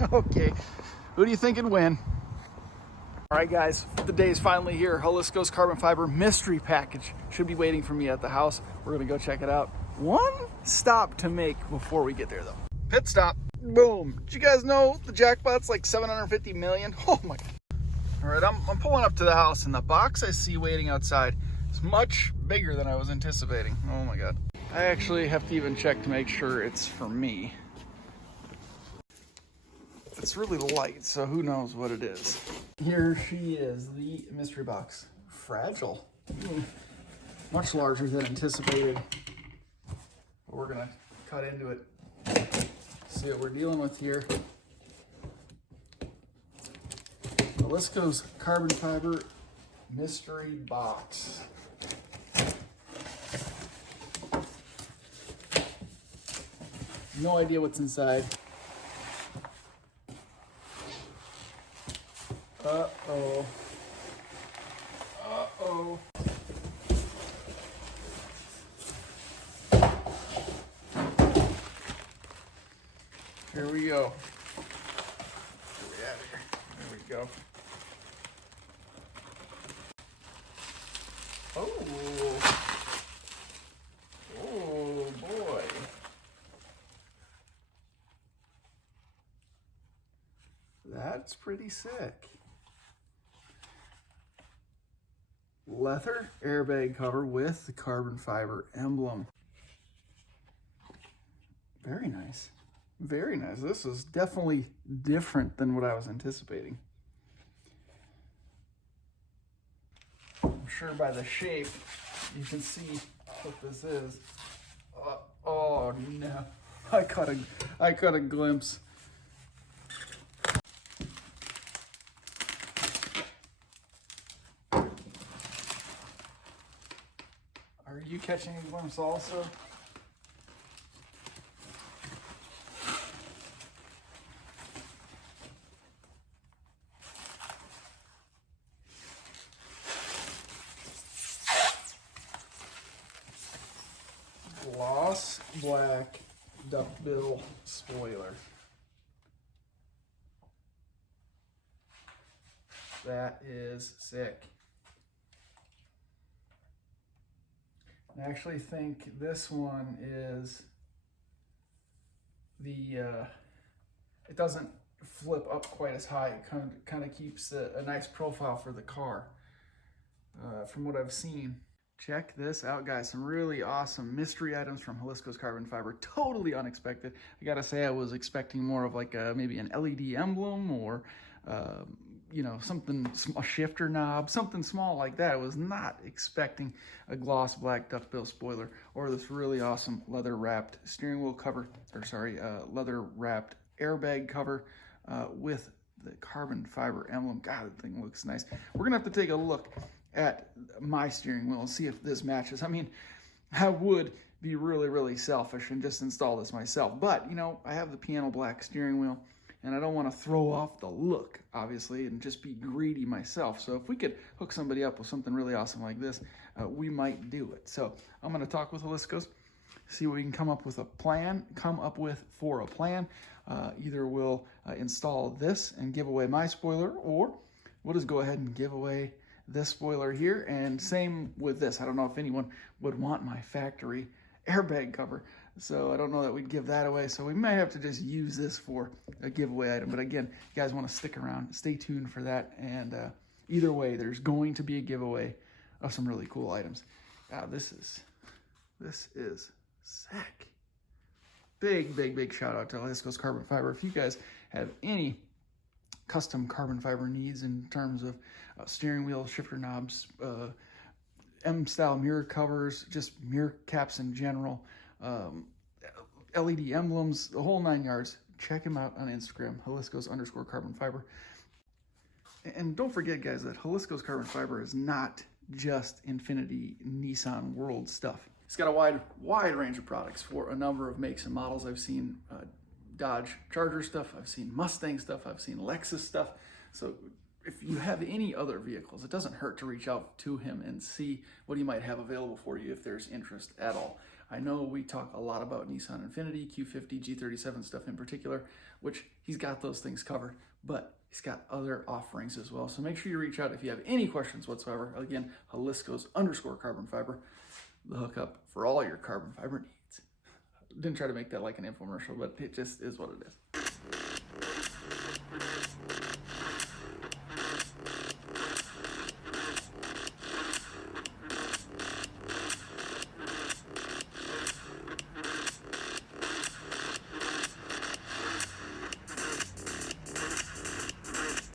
Okay, who do you think would win? All right, guys, the day is finally here. Jalisco's carbon fiber mystery package should be waiting for me at the house. We're gonna go check it out. One stop to make before we get there, though. Pit stop. Boom. Did you guys know the jackpot's like 750 million? Oh my God. All right, I'm pulling up to the house, and the box I see waiting outside is much bigger than I was anticipating. Oh my God. I actually have to even check to make sure it's for me. It's really light, so who knows what it is. Here she is, the mystery box. Fragile. Much larger than anticipated. But we're gonna cut into it. See what we're dealing with here. Jalisco's carbon fiber mystery box. No idea what's inside. Uh-oh. Uh-oh. Here we go. Get it out of here. There we go. Oh. Oh, boy. That's pretty sick. Leather airbag cover with the carbon fiber emblem. Very nice. Very nice. This is definitely different than what I was anticipating. I'm sure by the shape you can see what this is. Oh no. I caught a glimpse. Are you catching a glimpse also? Gloss black duckbill spoiler. That is sick. I actually think this one is the, it doesn't flip up quite as high. It kind of keeps a nice profile for the car from what I've seen. Check this out, guys. Some really awesome mystery items from Jalisco's carbon fiber. Totally unexpected. I gotta say, I was expecting more of like maybe an LED emblem or you know, something, a shifter knob, something small like that. I was not expecting a gloss black duckbill spoiler or this really awesome leather wrapped steering wheel cover, or sorry, leather wrapped airbag cover with the carbon fiber emblem. God, that thing looks nice. We're gonna have to take a look at my steering wheel and see if this matches. I mean, I would be really, really selfish and just install this myself. But, you know, I have the piano black steering wheel, and I don't want to throw off the look, obviously, and just be greedy myself. So if we could hook somebody up with something really awesome like this, we might do it. So I'm going to talk with Jalisco's, see what we can come up with for a plan. Either we'll install this and give away my spoiler, or we'll just go ahead and give away this spoiler here. And same with this. I don't know if anyone would want my factory airbag cover, so I don't know that we'd give that away. So we might have to just use this for a giveaway item. But again, you guys want to stick around, stay tuned for that. And either way, there's going to be a giveaway of some really cool items. This is sick. Big shout out to Jalisco's carbon fiber. If you guys have any custom carbon fiber needs in terms of steering wheel, shifter knobs, M-style mirror covers, just mirror caps in general, LED emblems, the whole 9 yards, check him out on Instagram, Jalisco's_carbon fiber. And don't forget, guys, that Jalisco's carbon fiber is not just Infiniti Nissan World stuff. It's got a wide range of products for a number of makes and models. I've seen Dodge Charger stuff, I've seen Mustang stuff, I've seen Lexus stuff. So if you have any other vehicles, it doesn't hurt to reach out to him and see what he might have available for you if there's interest at all. I know we talk a lot about Nissan Infiniti, Q50, G37 stuff in particular, which he's got those things covered, but he's got other offerings as well. So make sure you reach out if you have any questions whatsoever. Again, Jalisco's_carbon fiber, the hookup for all your carbon fiber needs. Didn't try to make that like an infomercial, but it just is what it is.